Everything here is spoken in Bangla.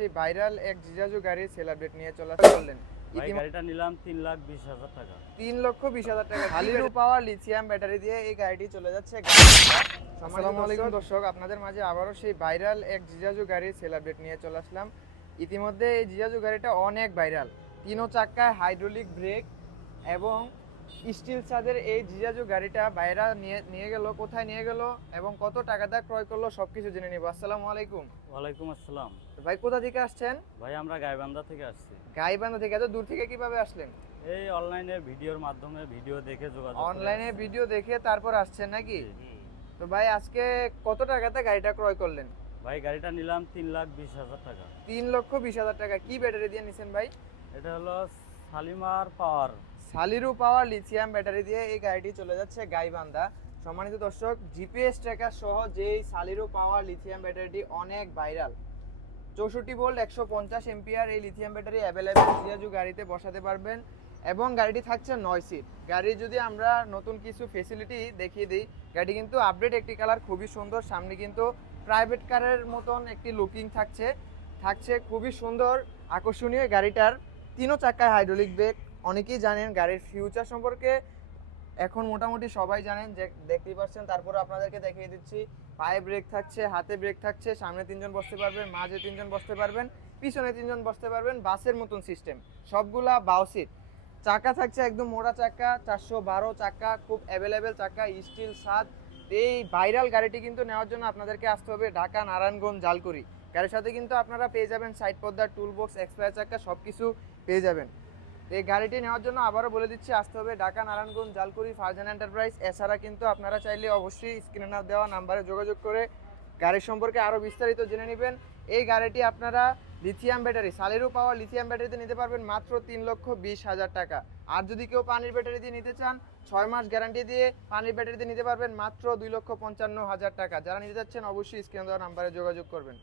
সেই ভাইরাল এক জিজাজু গাড়ি সেলিব্রেট নিয়ে চলে আসলেন। ভাই গাড়িটা নিলাম 3,20,000 টাকা। 3,20,000 টাকা হালিরু পাওয়ার লিথিয়াম ব্যাটারি দিয়ে এই গাড়িটি চলে যাচ্ছে। আসসালামু আলাইকুম দর্শক, আপনাদের মাঝে আবারও সেই ভাইরাল এক জিজাজু গাড়ি সেলিব্রেট নিয়ে চলে আসলাম। ইতিমধ্যে এই জিজাজু গাড়িটা অনেক ভাইরাল। 3 চাকায় হাইড্রোলিক ব্রেক এবং স্টিল ছাদের এই জিজাজু গাড়িটা বাইরা নিয়ে গেল, কোথায় নিয়ে গেল এবং কত টাকা দিয়ে ক্রয় করলো সবকিছু জেনে নিব। আসসালামু আলাইকুম। ওয়ালাইকুম আসসালাম। ভাই কোথা থেকে আসছেন? ভাই আমরা গাইবান্ধা থেকে আসছি। গাইবান্ধা থেকে? এত দূর থেকে কিভাবে আসলেন? এই অনলাইনে ভিডিওর মাধ্যমে ভিডিও দেখে যোগাযোগ করে অনলাইনে আসছি। ভিডিও দেখে তারপর আসছেন নাকি? জি। তো ভাই আজকে কত টাকাতে গাড়িটা ক্রয় করলেন? ভাই গাড়িটা নিলাম 3,20,000 টাকা। 3,20,000 টাকা। কি ব্যাটারি দিয়ে নিছেন ভাই? এটা হলো শালিমার পাওয়ার। সালিরু পাওয়ার লিথিয়াম ব্যাটারি দিয়ে এই গাড়িটি চলে যাচ্ছে গাইবান্ধা। সম্মানিত দর্শক, জিপিএস ট্র্যাকার সহ যেই সালিরু পাওয়ার লিথিয়াম ব্যাটারিটি অনেক ভাইরাল। 64 ভোল্ট 150 এম্পিয়ার এই লিথিয়াম ব্যাটারি অ্যাভেলেবেল জিজাজু গাড়িতে বসাতে পারবেন এবং গাড়িটি থাকছে 9 সিট। গাড়ি যদি আমরা নতুন কিছু ফেসিলিটি দেখিয়ে দিই, গাড়ি কিন্তু আপডেট একটি কালার, খুবই সুন্দর। সামনে কিন্তু প্রাইভেট কারের মতন একটি লুকিং থাকছে খুবই সুন্দর আকর্ষণীয়। গাড়িটার 3 চাকায় হাইড্রোলিক ব্রেক। অনেকেই জানেন গাড়ির ফিউচার সম্পর্কে, এখন মোটামুটি সবাই জানেন, যে দেখতেই পাচ্ছেন। তারপরে আপনাদেরকে দেখিয়ে দিচ্ছি, পায়ে ব্রেক থাকছে, হাতে ব্রেক থাকছে, সামনে 3 জন বসতে পারবেন, মাঝে 3 জন বসতে পারবেন, পিছনে 3 জন বসতে পারবেন। বাসের মতন সিস্টেম, সবগুলা বাউ সিট। চাকা থাকছে একদম মোটা চাকা, 412 চাকা, খুব অ্যাভেলেবেল চাকা, স্টিল ছাদ। এই ভাইরাল গাড়িটি কিন্তু নেওয়ার জন্য আপনাদেরকে আসতে হবে ঢাকা নারায়ণগঞ্জ জালকুড়ি। গাড়ির সাথে কিন্তু আপনারা পেয়ে যাবেন সাইড পর্দা, টুল বক্স, এক্সপায়ার চাকা, সব কিছু পেয়ে যাবেন। এই গাড়িটি নেওয়ার জন্য আবারও বলে দিচ্ছি, আসতে হবে ঢাকা নারায়ণগঞ্জ জালকুড়ি ফারজান এন্টারপ্রাইজ। এছাড়া কিন্তু আপনারা চাইলে অবশ্যই স্ক্রিনে দেওয়া নাম্বারে যোগাযোগ করে গাড়ির সম্পর্কে আরও বিস্তারিত জেনে নেবেন। এই গাড়িটি আপনারা লিথিয়াম ব্যাটারি, সালিরু পাওয়ার লিথিয়াম ব্যাটারিতে নিতে পারবেন মাত্র 3,20,000 টাকা। আর যদি কেউ পানির ব্যাটারি দিয়ে নিতে চান, 6 মাস গ্যারান্টি দিয়ে পানির ব্যাটারিতে নিতে পারবেন মাত্র 2,55,000 টাকা। যারা নিতে চাচ্ছেন অবশ্যই স্ক্রিনে দেওয়া নাম্বারে যোগাযোগ করবেন।